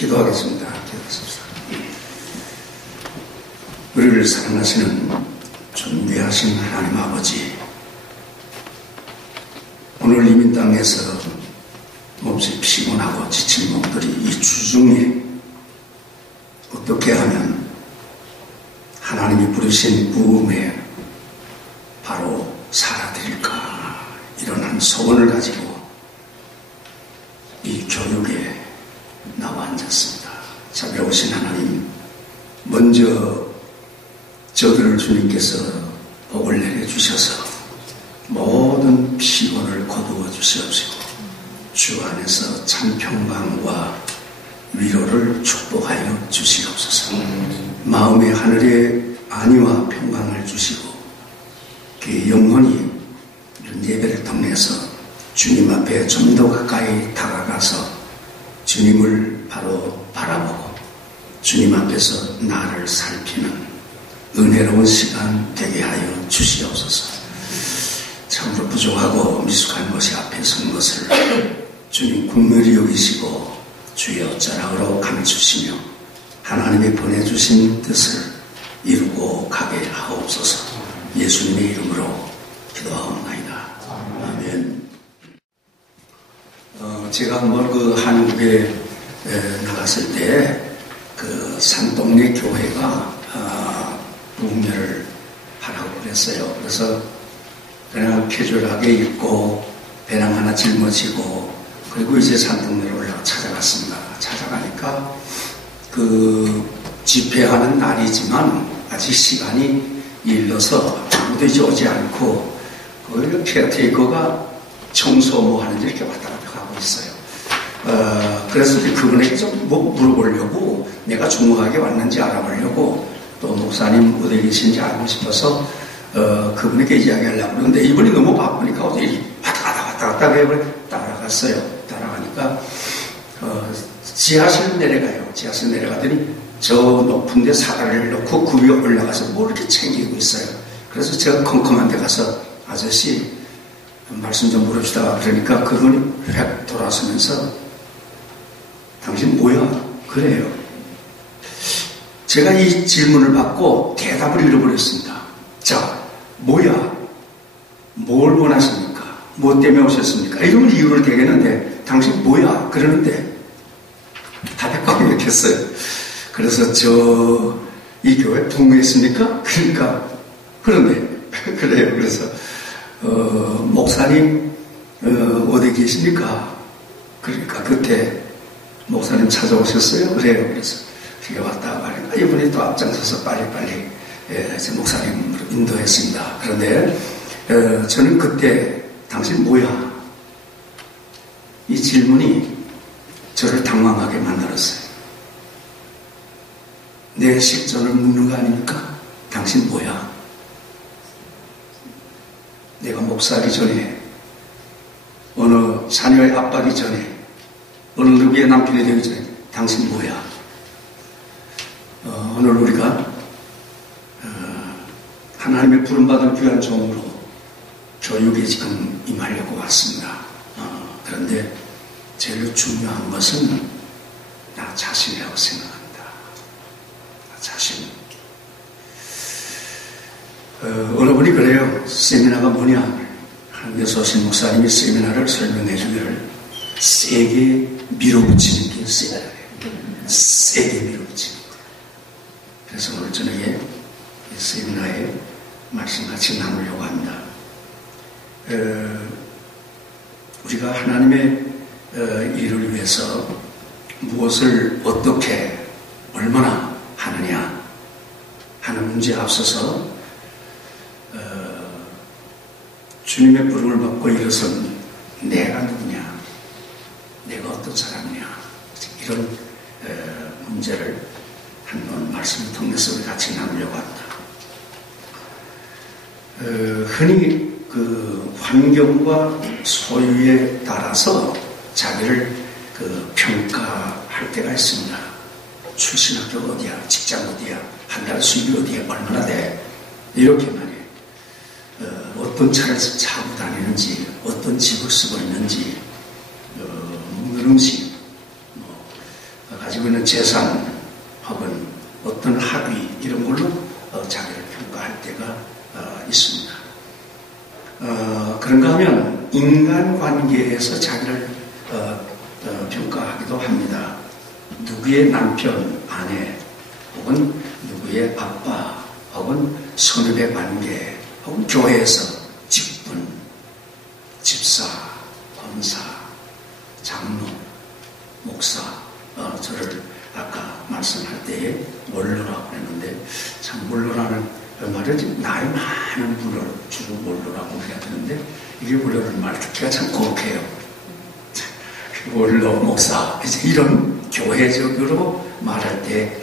기도하겠습니다. 기도하십시오. 우리를 사랑하시는 존귀하신 하나님 아버지, 오늘 이민 땅에서 몹시 피곤하고 지친 몸들이 이 주중에 어떻게 하면 하나님이 부르신 부음에 바로 살아드릴까, 이런 한 소원을 가지고 이 교육에 나와 앉았습니다. 자비로우신 하나님, 먼저 저들을 주님께서 복을 내려주셔서 모든 피곤을 거두어 주시옵시고 주 안에서 참 평강과 위로를 축복하여 주시옵소서. 마음의 하늘에 안위와 평강을 주시고 그 영혼이 이런 예배를 통해서 주님 앞에 좀 더 가까이 다가가서 주님을 바로 바라보고 주님 앞에서 나를 살피는 은혜로운 시간 되게 하여 주시옵소서. 참으로 부족하고 미숙한 것이 앞에 선 것을 주님 국률이 여기시고 주의 어쩌라고 감추시며 하나님이 보내주신 뜻을 이루고 가게 하옵소서. 예수님의 이름으로 기도하옵나이다. 아멘. 제가 한번 그 한국에 나갔을 때 그 산동네 교회가 부흥회를 하라고 그랬어요. 그래서 그냥 캐주얼하게 입고 배낭 하나 짊어지고 그리고 이제 산동네로 올라가 찾아갔습니다. 찾아가니까 그 집회하는 날이지만 아직 시간이 일러서 아무도 이제 오지 않고 그 케어테이커가 청소 뭐 하는지 이렇게 왔다 갔다 하고 있어요. 그래서 그분에게 좀 뭐 물어보려고, 내가 중요하게 왔는지 알아보려고, 또 목사님 어디 계신지 알고 싶어서 그분에게 이야기하려고 그러는데 이분이 너무 바쁘니까 어디 왔다 갔다 해서 따라갔어요. 따라가니까 지하실 내려가요. 지하실 내려가더니 저 높은 데 사다리를 놓고 그 위에 올라가서 뭘 이렇게 챙기고 있어요. 그래서 제가 컴컴한 데 가서 아저씨 말씀 좀 물읍시다. 그러니까 그분이 획 돌아서면서 당신 뭐야? 그래요. 제가 이 질문을 받고 대답을 잃어버렸습니다. 자, 뭐야? 뭘 원하십니까? 뭐 때문에 오셨습니까? 이러면 이유를 대겠는데 당신 뭐야? 그러는데 답이 꽉 막혔어요. 그래서 이 교회 부흥했습니까? 그러니까 그런데 그래요. 그래서 목사님 어디 계십니까? 그러니까 그때 목사님 찾아오셨어요? 그래요. 그래서 그게 왔다 말이니까 이분이 또 앞장서서 빨리빨리 목사님으로 인도했습니다. 그런데 저는 그때 당신 뭐야? 이 질문이 저를 당황하게 만들었어요. 내 실존을 묻는 거 아닙니까? 당신 뭐야? 내가 목사하기 전에, 어느 자녀의 아빠기 전에, 어느 누구의 남편이 되기 전에 당신 뭐야? 오늘 우리가 하나님의 부름받은 귀한 종으로 교육에 지금 임하려고 왔습니다. 그런데 제일 중요한 것은 나 자신이라고 생각합니다. 나 자신. 어느 분이 그래요. 세미나가 뭐냐? 한국에서 오신 목사님이 세미나를 설명해 주기를 세게 밀어붙이는 게 세미나예요. 세게 밀어붙이는 거. 그래서 오늘 저녁에 이 세미나에 말씀 같이 나누려고 합니다. 우리가 하나님의 일을 위해서 무엇을 어떻게 얼마나 하느냐 하는 문제에 앞서서 주님의 부름을 받고 일어선 내가 누구냐, 내가 어떤 사람이냐, 이런 문제를 한번 말씀을 통해서 우리 같이 나누려고 합니다. 흔히 그 환경과 소유에 따라서 자기를 평가할 때가 있습니다. 출신 학교가 어디야, 직장 어디야, 한 달 수입이 어디야, 얼마나 돼, 이렇게 말이에요. 어떤 차를 타고 다니는지, 어떤 집을 쓰고 있는지, 먹는 음식, 가지고 가지고 있는 재산 혹은 어떤 학위 이런 걸로 자기를 평가할 때가 있습니다. 그런가 하면 인간관계에서 자기를 평가하기도 합니다. 누구의 남편, 아내 혹은 누구의 아빠 혹은 선후배 관계 혹은 교회에서 직분, 집사, 권사, 장로, 목사 저를 아까 말씀할 때에 원로라고 했는데 참 원로라는 말을 나이 많은 분을 주로 원로라고 해야 되는데 이게 원로라는 말 듣기가 참 고혹해요. 원로, 목사 이런 교회적으로 말할 때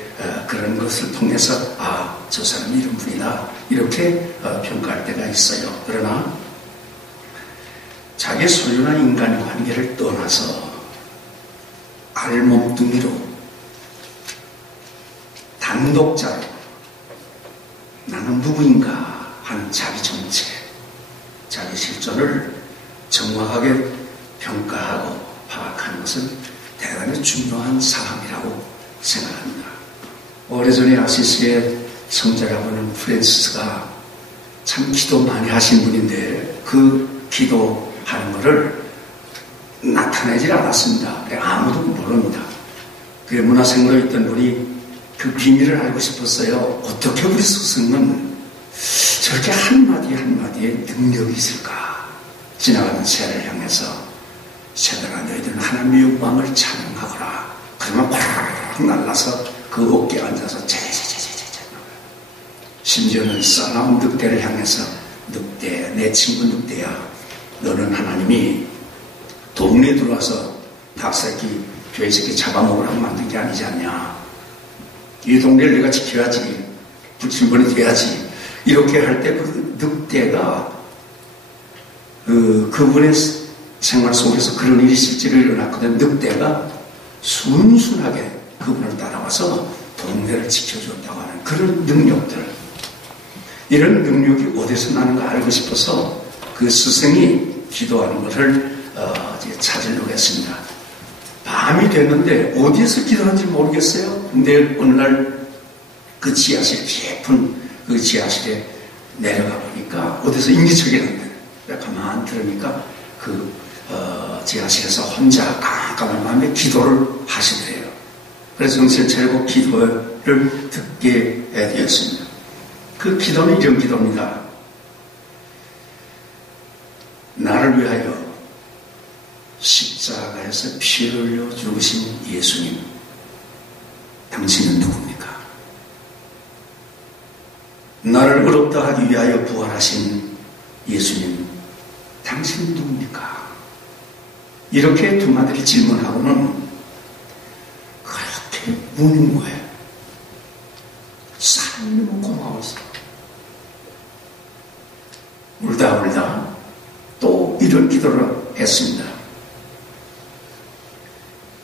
그런 것을 통해서 저 사람이 이런 분이다 이렇게 평가할 때가 있어요. 그러나 자기 소유나 인간관계를 떠나서 알몸뚱이로 단독자로 나는 누구인가 하는 자기 정체, 자기 실존을 정확하게 평가하고 파악하는 것은 대단히 중요한 사람이라고 생각합니다. 오래전에 아시시의 성자라고 하는 프랜시스가 참 기도 많이 하신 분인데 그 기도하는 것을 나타내질 않았습니다. 아무도 모릅니다. 그 문화생으로 있던 분이 그 비밀을 알고 싶었어요. 어떻게 우리 스승은 저렇게 한마디 한마디에 능력이 있을까? 지나가는 새를 향해서 새들아 너희들은 하나님의 영광을 찬양하거라. 그러면 팍 날라서 그 어깨에 앉아서 제제제제제 심지어는 싸나운 늑대를 향해서 늑대, 내 친구 늑대야 너는 하나님이 동네에 들어와서 닭새끼, 돼지새끼 잡아먹으라고 만든 게 아니지 않냐. 이 동네를 내가 지켜야지. 부친분이 돼야지. 이렇게 할 때 그 늑대가 그분의 생활 속에서 그런 일이 실제로 일어났거든. 늑대가 순순하게 그분을 따라와서 동네를 지켜줬다고 하는 그런 능력들. 이런 능력이 어디서 나는가 알고 싶어서 그 스승이 기도하는 것을 찾으려고 했습니다. 밤이 됐는데 어디에서 기도하는지 모르겠어요. 근데 어느 날 그 지하실, 깊은 그 지하실에 내려가 보니까 어디서 인기척이 났는데 가만 들으니까 그 지하실에서 혼자 깜깜한 밤에 기도를 하시더래요. 그래서 정신을 차리고 기도를 듣게 되었습니다. 그 기도는 이런 기도입니다. 나를 위하여 십자가에서 피를 흘려 죽으신 예수님, 당신은 누굽니까? 나를 의롭다 하기 위하여 부활하신 예수님, 당신은 누굽니까? 이렇게 두 마디를 질문하고는 그렇게 우는 거예요. 사람이 너무 고마워서 울다 또 이런 기도를 했습니다.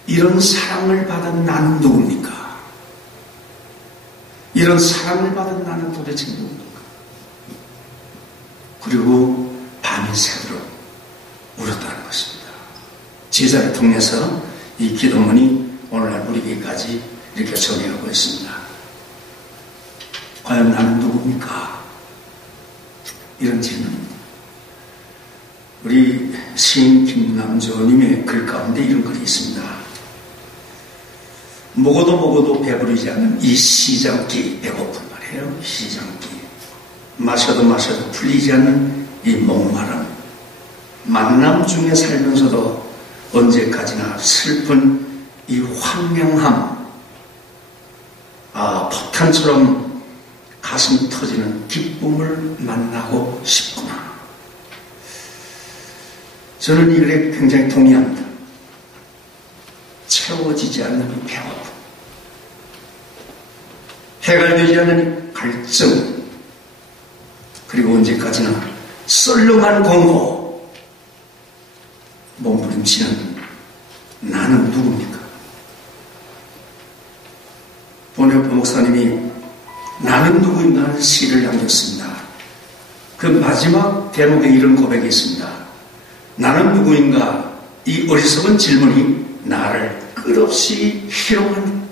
이런 사랑을 받은 나는 누굽니까? 이런 사랑을 받은 나는 도대체 누굽니까? 그리고 밤이 새도록 울었다는 것입니다. 제자를 통해서 이 기도문이 오늘날 우리에게까지 이렇게 전해하고 있습니다. 과연 나는 누굽니까? 이런 질문입니다. 우리 시인 김남조님의 글 가운데 이런 글이 있습니다. 먹어도 배부르지 않는 이 시장기, 배고픈 말이에요. 시장기. 마셔도 풀리지 않는 이 목마름. 만남 중에 살면서도 언제까지나 슬픈 이 황량함. 폭탄처럼 가슴 터지는 기쁨을 만나고 싶구나. 저는 이 글에 굉장히 동의합니다. 채워지지 않는 이 배고픔, 해결되지 않는 이 갈증, 그리고 언제까지나 썰렁한 공허, 몸부림치는 나는 누굽니까? 본혜프 목사님이 나는 누구인가 하는 시를 남겼습니다. 그 마지막 대목에 이런 고백이 있습니다. 나는 누구인가? 이 어리석은 질문이 나를 끝없이 희롱한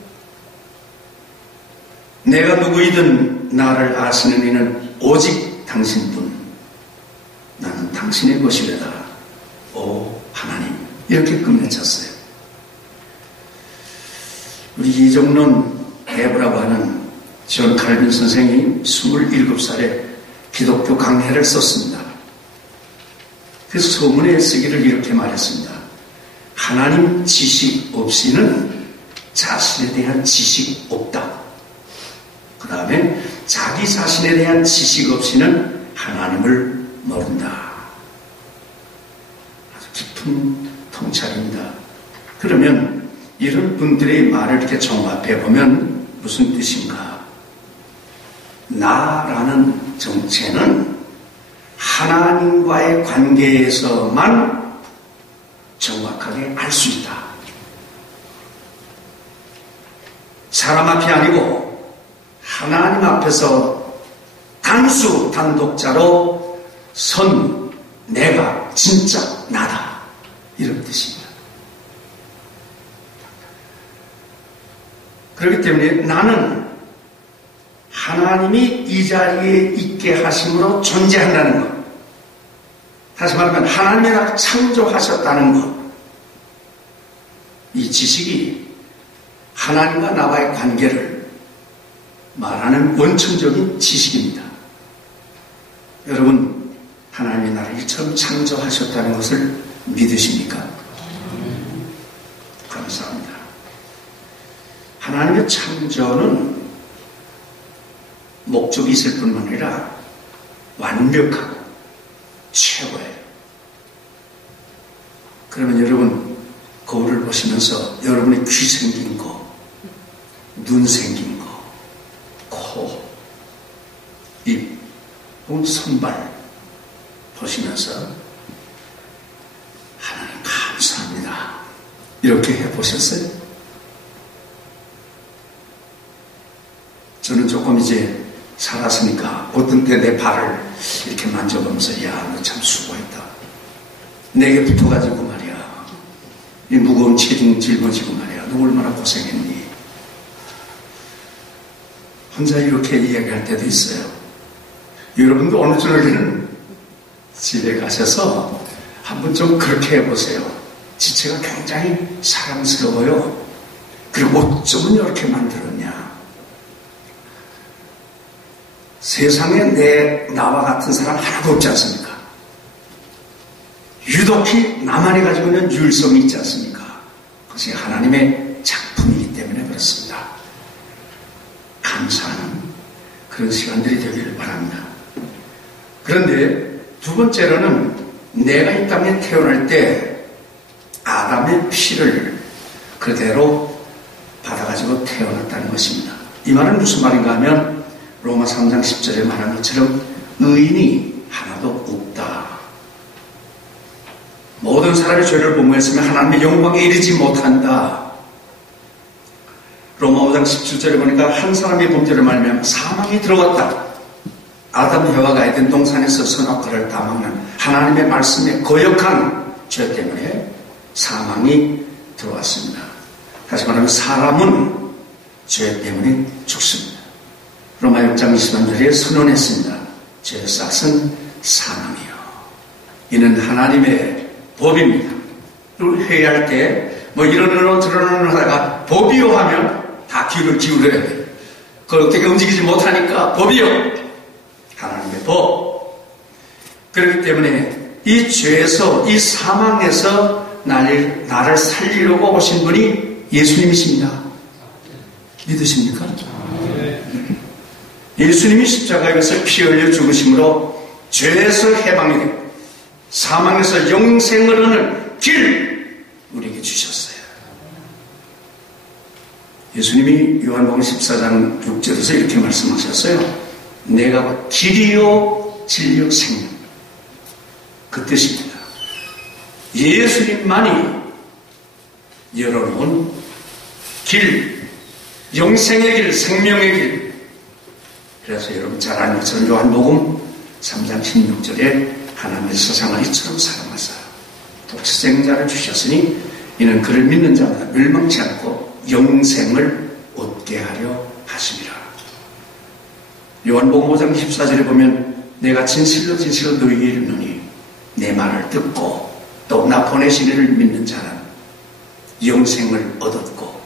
내가 누구이든 나를 아시는 이는 오직 당신뿐. 나는 당신의 것이래다. 오 하나님. 이렇게 끝맺혔어요. 우리 이정론 대부라고 하는 존 칼빈 선생이 27살에 기독교 강해를 썼습니다. 그 서문에 쓰기를 이렇게 말했습니다. 하나님 지식 없이는 자신에 대한 지식 없다. 그 다음에 자기 자신에 대한 지식 없이는 하나님을 모른다. 아주 깊은 통찰입니다. 그러면 이런 분들의 말을 이렇게 종합해 보면 무슨 뜻인가? 나라는 정체는 하나님과의 관계에서만 정확하게 알 수 있다. 사람 앞이 아니고 하나님 앞에서 단수 단독자로 선 내가 진짜 나다. 이런 뜻입니다. 그렇기 때문에 나는 하나님이 이 자리에 있게 하심으로 존재한다는 것. 다시 말하면 하나님이 나를 창조하셨다는 것. 이 지식이 하나님과 나와의 관계를 말하는 원천적인 지식입니다. 여러분, 하나님이 나를 이처럼 창조하셨다는 것을 믿으십니까? 감사합니다. 하나님의 창조는 목적이 있을 뿐만 아니라 완벽하고 최고예요. 그러면 여러분 거울을 보시면서 여러분의 귀 생긴 거, 눈 생긴 거, 코, 입, 혹은 손발 보시면서 하나님 감사합니다. 이렇게 해보셨어요? 저는 조금 이제 살았으니까 어떤 때 내 발을 이렇게 만져보면서 야, 너 참 수고했다. 내게 붙어가지고 말이야. 이 무거운 체중 짊어지고 말이야. 너 얼마나 고생했니? 혼자 이렇게 이야기할 때도 있어요. 여러분도 어느 저녁에는 집에 가셔서 한번 좀 그렇게 해보세요. 지체가 굉장히 사랑스러워요. 그리고 어쩌면 이렇게 만들었냐. 세상에 나와 같은 사람 하나도 없지 않습니까? 유독히 나만이 가지고 있는 율성이 있지 않습니까? 그것이 하나님의 작품이기 때문에 그렇습니다. 감사하는 그런 시간들이 되기를 바랍니다. 그런데 두 번째로는 내가 이 땅에 태어날 때 아담의 피를 그대로 받아가지고 태어났다는 것입니다. 이 말은 무슨 말인가 하면 로마 3장 10절에 말한 것처럼 의인이 하나도 없다. 모든 사람이 죄를 범했으면 하나님의 영광에 이르지 못한다. 로마 5장 17절에 보니까 한 사람의 범죄를 말미암아 사망이 들어왔다. 아담 해와가 에덴 동산에서 선악과를 따먹는 하나님의 말씀에 거역한 죄 때문에 사망이 들어왔습니다. 다시 말하면 사람은 죄 때문에 죽습니다. 로마 6장 23절에 선언했습니다. 죄의 싹은 사망이요. 이는 하나님의 법입니다. 그리고 회의할 때 뭐 이러는 저러는 하다가 법이요 하면 다 귀를 기울여야 돼요. 그걸 어떻게 움직이지 못하니까 법이요. 하나님의 법. 그렇기 때문에 이 죄에서 이 사망에서 나를 살리려고 오신 분이 예수님이십니다. 믿으십니까? 예수님이 십자가에서 피 흘려 죽으심으로 죄에서 해방이 되고 사망에서 영생을 얻는 길 우리에게 주셨어요. 예수님이 요한복음 14장 6절에서 이렇게 말씀하셨어요. 내가 길이요 진리요 생명. 그 뜻입니다. 예수님만이 열어놓은 길, 영생의 길, 생명의 길. 그래서 여러분 잘 아는 것처럼 요한복음 3장 16절에 하나님의 세상을 이처럼 사랑하사 독생자를 주셨으니 이는 그를 믿는 자마다 멸망치 않고 영생을 얻게 하려 하심이라. 요한복음 5장 14절에 보면 내가 진실로 진실로 너희에게 이르노니 내 말을 듣고 또 나 보내신 이를 믿는 자는 영생을 얻었고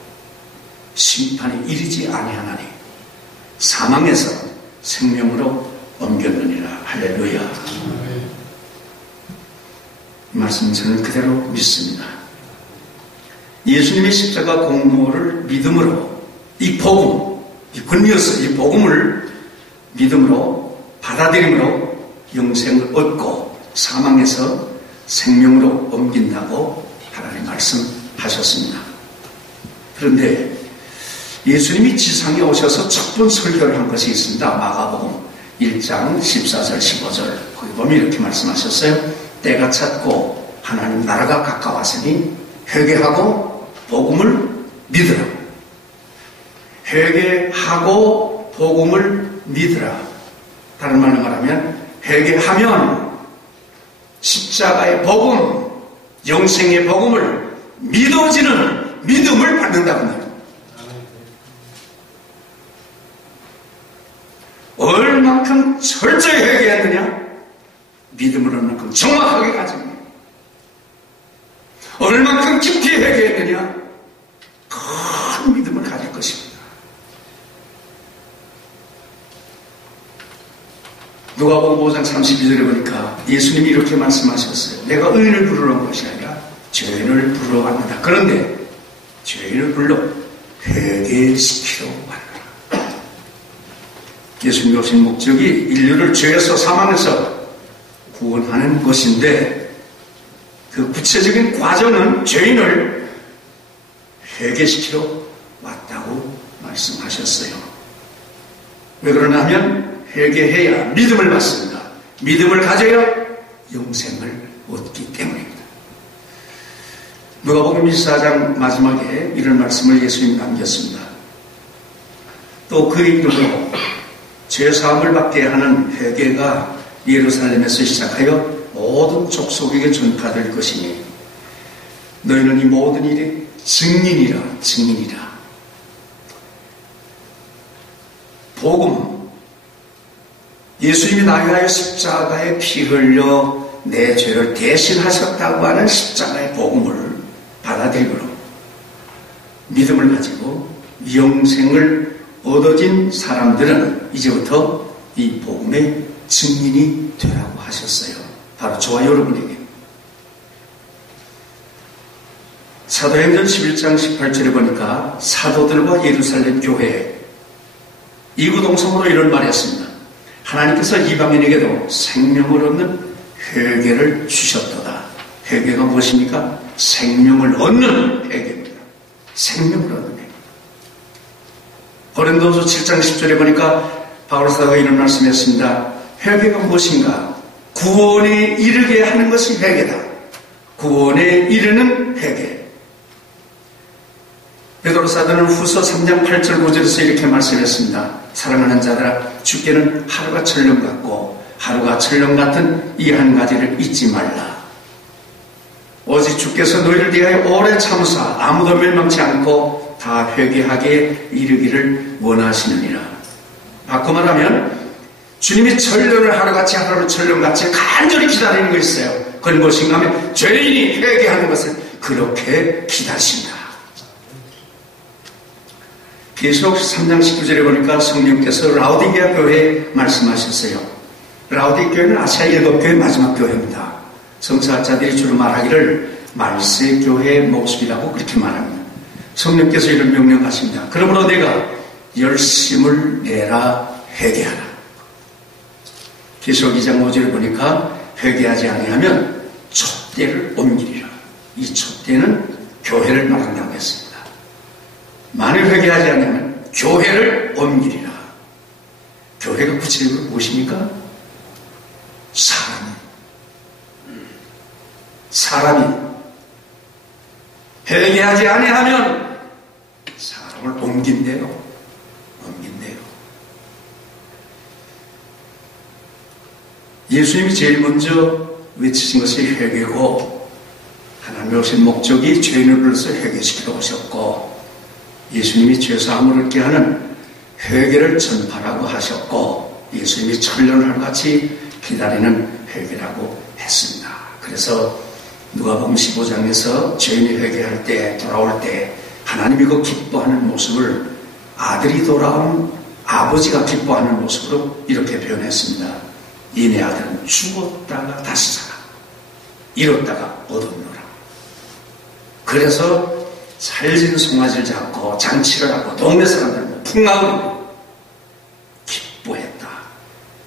심판에 이르지 아니하나니 사망에서 생명으로 옮겼느니라. 할렐루야. 이 말씀 저는 그대로 믿습니다. 예수님의 십자가 공로를 믿음으로 이 복음, 이 굿뉴스, 이 복음을 믿음으로 받아들임으로 영생을 얻고 사망에서 생명으로 옮긴다고 하나님 말씀하셨습니다. 그런데 예수님이 지상에 오셔서 첫 번 설교를 한 것이 있습니다. 마가복음 1장 14절 15절 거기 보면 이렇게 말씀하셨어요. 때가 찼고 하나님 나라가 가까웠으니 회개하고 복음을 믿으라. 회개하고 복음을 믿으라. 다른 말로 말하면 회개하면 십자가의 복음, 영생의 복음을 믿어지는 믿음을 받는다고 합니다. 얼만큼 철저히 회개했느냐? 믿음을 얼만큼 정확하게 가집니다. 얼만큼 깊이 회개했느냐? 큰 믿음을 가질 것입니다. 누가복음 5장 32절에 보니까 예수님이 이렇게 말씀하셨어요. 내가 의인을 부르러 온 것이 아니라 죄인을 부르러 왔다. 그런데 죄인을 불러 회개시키러 왔다. 예수님이 오신 목적이 인류를 죄에서 사망에서 구원하는 것인데 그 구체적인 과정은 죄인을 회개시키러 왔다고 말씀하셨어요. 왜 그러냐 하면 회개해야 믿음을 받습니다. 믿음을 가져야 영생을 얻기 때문입니다. 누가복음 24장 마지막에 이런 말씀을 예수님이 남겼습니다. 또 그 이름으로 죄사함을 받게 하는 회개가 예루살렘에서 시작하여 모든 족속에게 전파될 것이니 너희는 이 모든 일의 증인이라. 복음, 예수님이 나를 위하여 십자가에 피 흘려 내 죄를 대신하셨다고 하는 십자가의 복음을 받아들이므로 믿음을 가지고 영생을 얻어진 사람들은 이제부터 이 복음의 증인이 되라고 하셨어요. 바로 저와 여러분에게. 사도행전 11장 18절에 보니까 사도들과 예루살렘 교회 이구동성으로 이런 말을 했습니다. 하나님께서 이방인에게도 생명을 얻는 회개를 주셨도다. 회개가 무엇입니까? 생명을 얻는 회개입니다. 생명을 얻는 회개. 고린도서 7장 10절에 보니까 바울 사도가 이런 말씀했습니다. 회개가 무엇인가? 구원에 이르게 하는 것이 회개다. 구원에 이르는 회개. 베드로 사도는 후서 3장 8절 9절에서 이렇게 말씀했습니다. 사랑하는 자들아, 주께는 하루가 천년 같고 하루가 천년 같은 이 한 가지를 잊지 말라. 오직 주께서 너희를 위하여 오래 참으사 아무도 멸망치 않고 다 회개하게 이르기를 원하시느니라. 바꿔 말하면 주님이 천년을 하루같이 하루를 천년같이 간절히 기다리는 거 있어요. 그건 무엇인가 하면 죄인이 회개하는 것을 그렇게 기다리신다. 계시록 3장 19절에 보니까 성령께서 라오디게아 교회에 말씀하셨어요. 라오디게아 교회는 아시아 7교회의 마지막 교회입니다. 성사학자들이 주로 말하기를 말세 교회의 모습이라고 그렇게 말합니다. 성령께서 이런 명령하십니다. 그러므로 내가 열심을 내라 회개하라. 계시록 2장 5절에 보니까 회개하지 아니하면 촛대를 옮기리라. 이 촛대는 교회를 말한다고 했습니다. 만일 회개하지 않으면 교회를 옮기리라. 교회가 구체적으로 무엇입니까? 사람이 회개하지 아니하면 사람을 옮긴대요. 예수님이 제일 먼저 외치신 것이 회개고 하나님의 오신 목적이 죄인을 불러서 회개시키러 오셨고 예수님이 죄사함을 얻게 하는 회개를 전파라고 하셨고 예수님이 천년을 같이 기다리는 회개라고 했습니다. 그래서 누가복음 15장에서 죄인이 회개할 때, 돌아올 때 하나님이 그 기뻐하는 모습을 아들이 돌아온 아버지가 기뻐하는 모습으로 이렇게 표현했습니다. 이내 아들은 죽었다가 다시 살아, 잃었다가 얻었노라. 그래서 살진 송아지를 잡고 잔치를 하고 동네 사람들은 풍랑을 기뻐했다.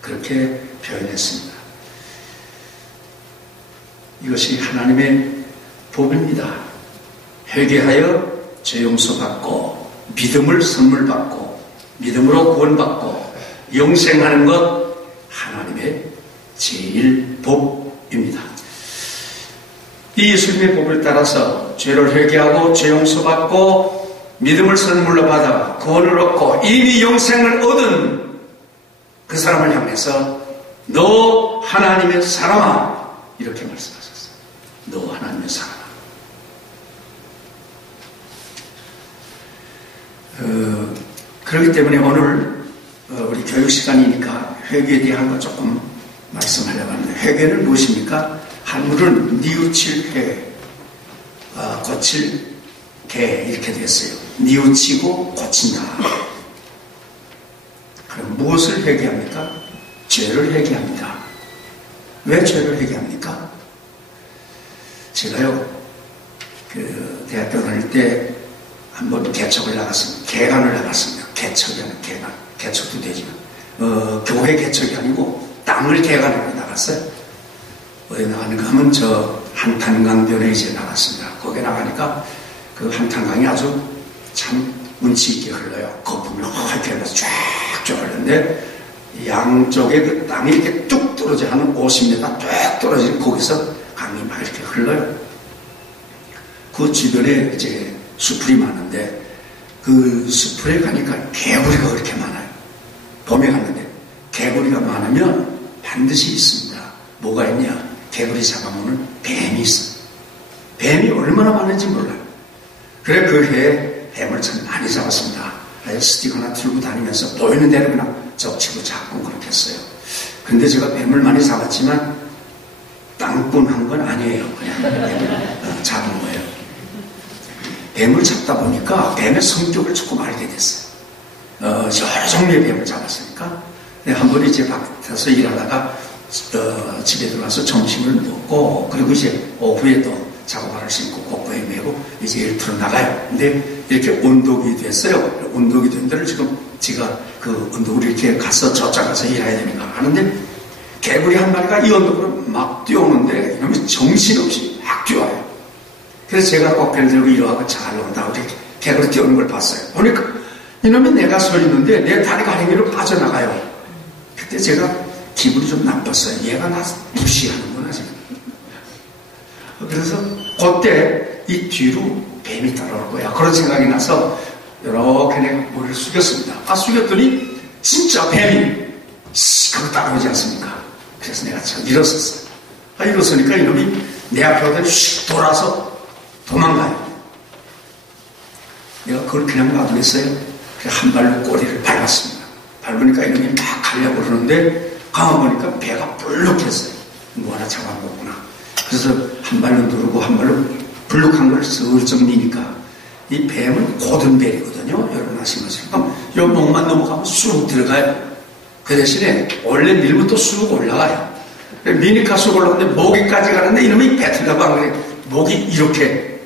그렇게 표현했습니다. 이것이 하나님의 복입니다. 회개하여 죄 용서받고 믿음을 선물 받고 믿음으로 구원받고 영생하는 것 하나님의 제일 복입니다. 이 예수님의 복을 따라서 죄를 회개하고 죄 용서받고 믿음을 선물로 받아 구원을 얻고 이미 영생을 얻은 그 사람을 향해서 너 하나님의 사람아 이렇게 말씀하셨어요. 너 하나님의 사람아. 그렇기 때문에 오늘 우리 교육 시간이니까 회개에 대한 거 조금 말씀하려고 합니다. 회개는 무엇입니까? 한문은 뉘우칠 회, 고칠 개 이렇게 됐어요. 뉘우치고 고친다. 그럼 무엇을 회개합니까? 죄를 회개합니다. 왜 죄를 회개합니까? 제가요, 대학교 다닐 때 한번 개척을 나갔습니다. 개간을 나갔습니다. 개척이라는 개간. 개척도 되지만, 교회 개척이 아니고 땅을 개간으로 나갔어요. 어디 나가는가 하면 저 한탄강변에 이제 나갔습니다. 거기에 나가니까 그 한탄강이 아주 참 운치 있게 흘러요. 거품이 이렇게 흘러서 쫙쫙 흘렀는데 양쪽에 그 땅이 이렇게 뚝 떨어져 한 50m 뚝 떨어진 거기서 강이 막 이렇게 흘러요. 그 주변에 이제 수풀이 많은데 그 수풀에 가니까 개구리가 그렇게 많아요. 봄에 갔는데 개구리가 많으면 반드시 있습니다. 뭐가 있냐? 개구리 잡아먹는 뱀이 있어. 뱀이 얼마나 많은지 몰라요. 그래 그 해에 뱀을 참 많이 잡았습니다. 스틱 하나 들고 다니면서 보이는 대로 그냥 적치고 잡고 그렇게 했어요. 근데 제가 뱀을 많이 잡았지만 땅뿐한 건 아니에요. 그냥 뱀을 잡은 거예요. 뱀을 잡다 보니까 뱀의 성격을 조금 알게 됐어요. 여러 종류의 뱀을 잡았으니까. 한 번 이제 밖에서 일하다가 집에 들어와서 점심을 먹고 그리고 이제 오후에 또 작업할 수 있고 곡부에 메고 이제 일터로 나가요. 근데 이렇게 운동이 됐어요. 운동이 된 데를 지금 제가 그 운동을 이렇게 가서 저쪽 가서 일해야 되는가 하는데 개구리 한 마리가 이 운동으로 막 뛰어오는데 이놈이 정신없이 막 뛰어와요. 그래서 제가 어깨를 들고 이러고 잘 온다고 이렇게 개구리 뛰어오는 걸 봤어요. 보니까 이놈이 내가 서 있는데 내 다리가 하행기로 빠져나가요. 그때 제가 기분이 좀 나빴어요. 얘가 나 무시하는구나 지금. 그래서 그때 이 뒤로 뱀이 따라올 거야. 그런 생각이 나서 이렇게 내가 머리를 숙였습니다. 숙였더니 진짜 뱀이 그거 따라오지 않습니까? 그래서 내가 참 일어섰어요. 일어서니까 이놈이 내 앞에 오더니 슉 돌아서 도망가요. 내가 그걸 그냥 놔두겠어요. 그래서 한 발로 꼬리를 밟았습니다. 밟으니까 이놈이 막 가려고 그러는데 가만보니까 배가 불룩했어요. 뭐 하나 잡아먹구나. 그래서 한 발로 누르고 한 발로 불룩한 걸 슬쩍 미니까 이 뱀은 고든 벨이거든요. 여러분 아시면서 그럼 요 목만 넘어가면 쑥 들어가요. 그 대신에 원래 밀면 또 쑥 올라가요. 미니까 쑥 올라가는데 목이까지 가는데 이놈이 뱉으려고 안 그래. 목이 이렇게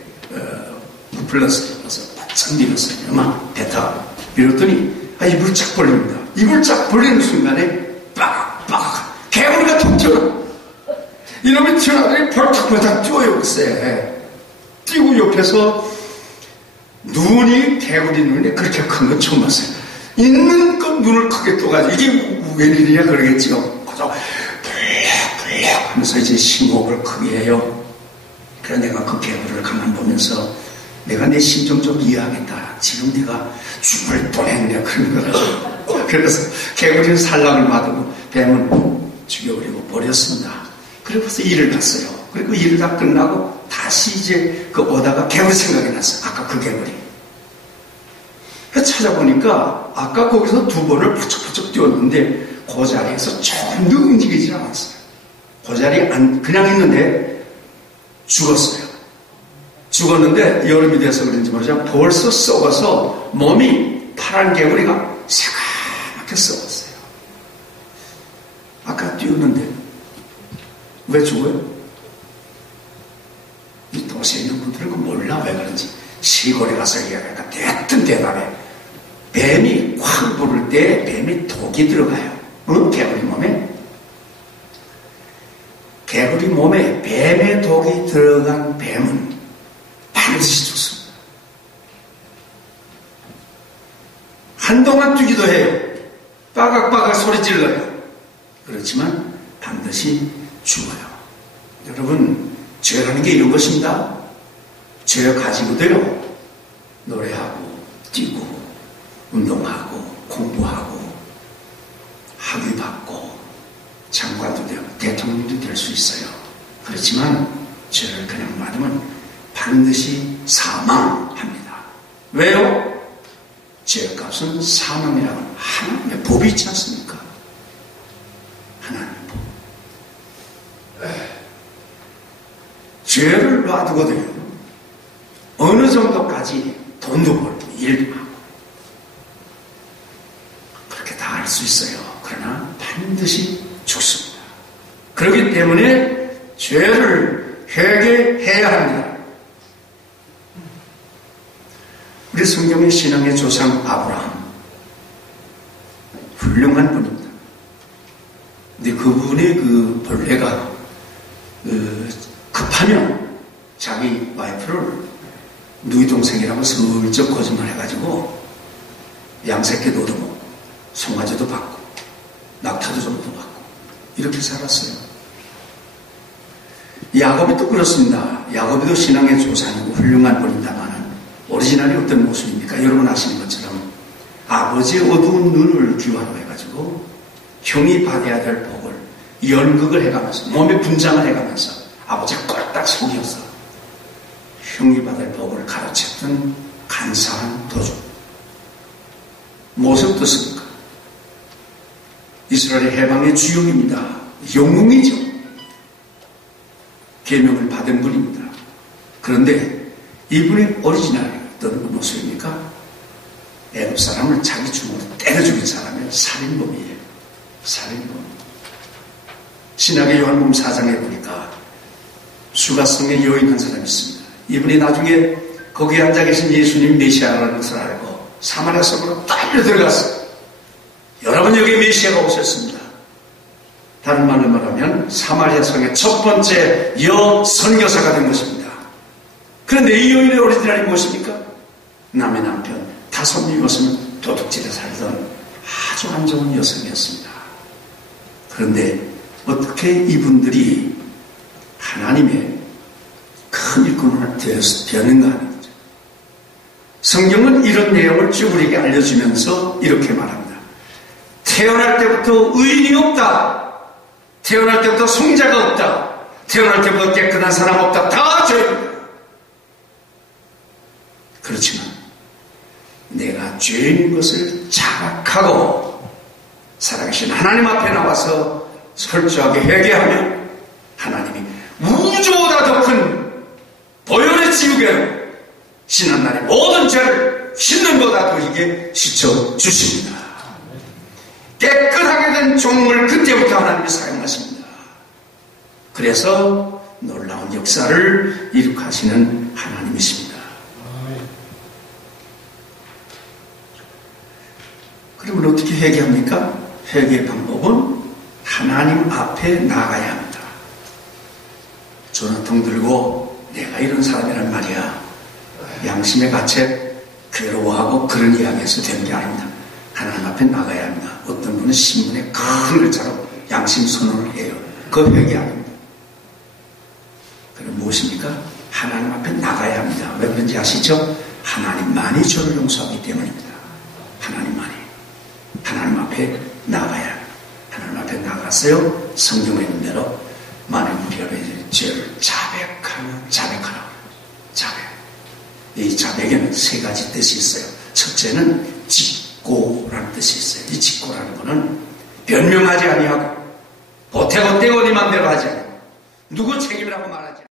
부풀렀어요. 그래서 바짝 밀었어요. 막 뱉어 밀었더니 입을 쫙 벌립니다. 입을 쫙 벌리는 순간에 빡 개구리가 툭 튀어나와. 이놈이 튀어나오더니 벌떡벌떡 뛰어요. 글쎄 뛰고 옆에서 눈이 개구리 눈이 그렇게 큰 건 처음 봤어요. 있는 것 눈을 크게 떠가지고 이게 웬일이냐 그러겠지요. 그래서 불려 하면서 이제 심호흡을 크게 해요. 그래서 내가 그 개구리를 가만 보면서 내가 내 심정 좀 이해하겠다. 지금 내가 죽을 뻔했네 그런 거라서. 그래서 개구리는 산락을 받고 뱀은 죽여버리고 버렸습니다. 그래서 일을 갔어요. 그리고 일을 다 끝나고 다시 이제 그 오다가 개구리 생각이 났어요. 아까 그 개구리. 찾아보니까 아까 거기서 2번을 부쩍부쩍 띄웠는데 그 자리에서 전혀 움직이지 않았어요. 그 자리에 그냥 있는데 죽었어요. 죽었는데 여름이 돼서 그런지 모르지만 벌써 썩어서 몸이 파란 개구리가 새까맣게 썩었어요. 아까 띄웠는데 왜 죽어요? 이 도시에 있는 분들은 몰라 왜 그런지. 시골에 가서 이야기하니까 대뜸 대답해. 뱀이 콱 부를 때 뱀이 독이 들어가요. 개구리 몸에. 개구리 몸에 뱀의 독이 들어간 뱀은 반드시 죽습니다. 한동안 뛰기도 해요. 빠각빠각 소리 질러요. 그렇지만 반드시 죽어요. 여러분, 죄라는 게 이런 것입니다. 죄 가지고도요, 노래하고, 뛰고, 운동하고, 공부하고, 학위받고, 장관도 되고, 대통령도 될 수 있어요. 그렇지만, 죄를 그냥 받으면 반드시 사망합니다. 왜요? 죄값은 사망이라고 하나님의 법이 있지 않습니까? 하나님의 법. 죄를 놔두고도요, 어느 정도까지 돈도 벌고 일도 하고 그렇게 다 할 수 있어요. 그러나 반드시 죽습니다. 그렇기 때문에 죄를 회개해야 합니다. 우리 성경의 신앙의 조상 아브라함, 훌륭한 분입니다. 근데 그분의 그 본래가 급하면 자기 와이프를 누이 동생이라고 슬쩍 거짓말 해가지고 양새끼 노도 송아지도 받고 낙타도 좀 더 받고 이렇게 살았어요. 야곱이 또 그렇습니다. 야곱이도 신앙의 조상이고 훌륭한 분입니다만 오리지널이 어떤 모습입니까? 여러분 아시는 것처럼 아버지의 어두운 눈을 기화로 해가지고 형이 받아야 될 복을 연극을 해가면서 몸에 분장을 해가면서 아버지가 꼴딱 속여서 형이 받을 복을 가로챘던 간사한 도주. 모습 어떻습니까? 이스라엘의 해방의 주역입니다. 영웅이죠. 계명을 받은 분입니다. 그런데 이분의 오리지널이 어떤 모습입니까? 애굽 사람을 자기 주먹으로 때려 죽인 사람이 살인범이에요. 살인범. 신약의 요한복음 4장에 보니까 수가성의 여인 한 사람이 있습니다. 이분이 나중에 거기에 앉아 계신 예수님 메시아라는 것을 알고 사마리아 성으로 빨리 들어갔어요. 여러분, 여기 메시아가 오셨습니다. 다른 말로 말하면 사마리아 성의 첫 번째 여선교사가 된 것입니다. 그런데 이 여인의 오리지널이 무엇입니까? 남의 남편 5명이었으면 도둑질에 살던 아주 안 좋은 여성이었습니다. 그런데 어떻게 이분들이 하나님의 큰 일꾼을 되었는가 하는 거죠. 성경은 이런 내용을 쭉 우리에게 알려주면서 이렇게 말합니다. 태어날 때부터 의인이 없다. 태어날 때부터 성자가 없다. 태어날 때부터 깨끗한 사람 없다. 다 죄입니다. 그렇지만 내가 죄인인 것을 자각하고 살아계신 하나님 앞에 나와서 철저하게 회개하면 하나님이 우주보다 더 큰 보혈의 지우개로 지난날의 모든 죄를 씻는 보다 더 이게 씻어주십니다. 깨끗하게 된 종을 그때부터 하나님이 사용하십니다. 그래서 놀라운 역사를 이룩하시는 하나님이십니다. 그러면 어떻게 회개합니까? 회개의 방법은 하나님 앞에 나가야 합니다. 전화통 들고 내가 이런 사람이란 말이야. 양심의 가책 괴로워하고 그런 이야기해서 되는 게 아닙니다. 하나님 앞에 나가야 합니다. 어떤 분은 신문에 큰 글자로 양심 선언을 해요. 그 회개합니다. 그럼 무엇입니까? 하나님 앞에 나가야 합니다. 왜 그런지 아시죠? 하나님만이 저를 용서하기 때문입니다. 하나님만이. 하나님 앞에 나가야 합니다. 하나님 앞에 나가서요, 성경에 있는 대로 만일 우리가 죄를 자백하라고. 자백. 이 자백에는 3가지 뜻이 있어요. 첫째는 직고라는 뜻이 있어요. 이 직고라는 것은 변명하지 아니하고 보태고 떼고 네 맘대로 하지 않고 누구 책임이라고 말하지 않고